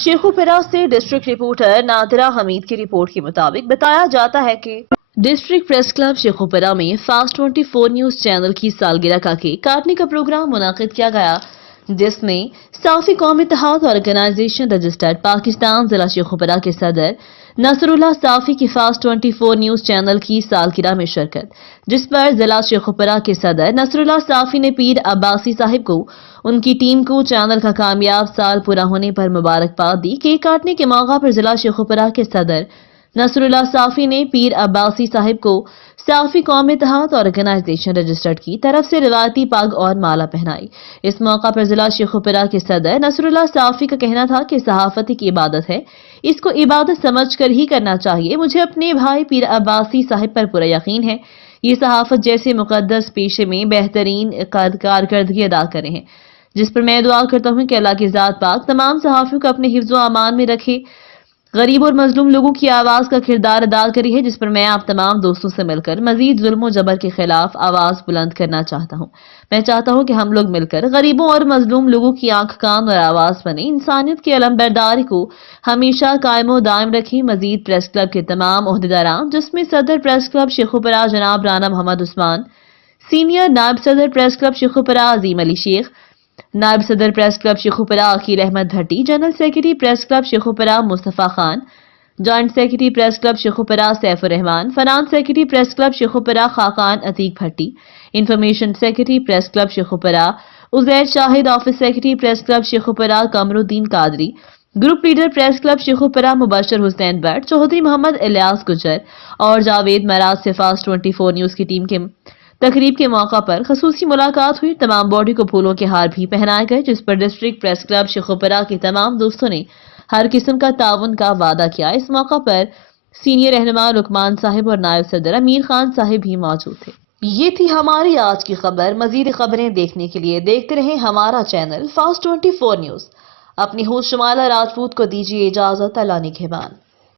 शेखुपुरा से district reporter Nadira Hamid की report के मुताबिक बताया जाता है कि डिस्ट्रिक्ट प्रेस क्लब शेखुपुरा में फास्ट 24 न्यूज चैनल की सालगिरह का केक काटने का प्रोग्राम मुनाकिद किया गया, जिसमें साफी कौमी इत्तेहाद ऑर्गेनाइजेशन रजिस्टर्ड पाकिस्तान जिला शेखुपुरा के सदर नसरुल्लाह साफी की फास्ट 24 न्यूज चैनल की सालगिरह में शिरकत, जिस पर जिला शेखुपुरा के सदर नसरुल्लाह साफी ने पीर अब्बासी साहिब को, उनकी टीम को चैनल का कामयाब साल पूरा होने पर मुबारकबाद दी। केक काटने के मौका पर जिला शेखुपुरा के सदर नसरुल्लाह साफी ने पीर अब्बासी साहिब को साफी कौमी इत्तेहाद ऑर्गेनाइजेशन रजिस्टर्ड की तरफ से रिवायती पग और माला पहनाई। इस मौका पर जिला शेखुपुरा के सदर नसरुल्लाह साफी का कहना था कि सहाफत की इबादत है, इसको इबादत समझकर ही करना चाहिए। मुझे अपने भाई पीर अब्बासी साहिब पर पूरा यकीन है, ये सहाफत जैसे मुकद्दस पेशे में बेहतरीन कारकर्दगी अदा कर रहे हैं, जिस पर मैं दुआ करता हूँ कि अल्लाह की ज़ात पाक तमाम सहाफियों को अपने हिफ्ज़ व अमान में रखे, गरीब और मजलूम लोगों की आवाज का किरदार अदा करी है, जिस पर मैं आप तमाम दोस्तों से मिलकर मजीद जुल्म और जबर के खिलाफ आवाज बुलंद करना चाहता हूँ। मैं चाहता हूँ कि हम लोग मिलकर गरीबों और मजलूम लोगों की आंख कान और आवाज बने, इंसानियत की अलमबरदारी को हमेशा कायम व दायम रखें। मजीद प्रेस क्लब के तमाम ओहदेदारान, जिसमें सदर प्रेस क्लब शेखुपुरा जनाब राना मोहम्मद उस्मान, सीनियर नायब सदर प्रेस क्लब शेखुपुरा अजीम अली शेख, नायब सदर press club Sheikhupura Aqeel Ahmed Bhatti, general secretary press club Sheikhupura Mustafa Khan, joint secretary press club Sheikhupura Saifur Rehman, finance secretary press club Sheikhupura Khaqan Atiq Bhatti, information secretary press club Sheikhupura Uzair Shahid, office secretary press club Sheikhupura Qamaruddin Qadri, group leader press club Sheikhupura Mubashar Hussain Bhatt, Chaudhry Mohammad Ilyas Gujjar और जावेद मराज से fast 24 news की team के तकरीब के मौका पर खसूसी मुलाकात हुई। तमाम बॉडी को फूलों के हार भी पहनाए गए, जिस पर डिस्ट्रिक्ट प्रेस क्लब शेखुपुरा के तमाम दोस्तों ने हर किस्म का ताउन का वादा किया। इस मौका पर सीनियर रहनुमा लुकमान साहिब और नायब सदर अमीर खान साहिब भी मौजूद थे। ये थी हमारी आज की खबर। मजीद खबरें देखने के लिए देखते रहें हमारा चैनल फास्ट 24 न्यूज। अपनी होस्ट शुमाला राजपूत को दीजिए इजाजत। अल्लाह निगहबान।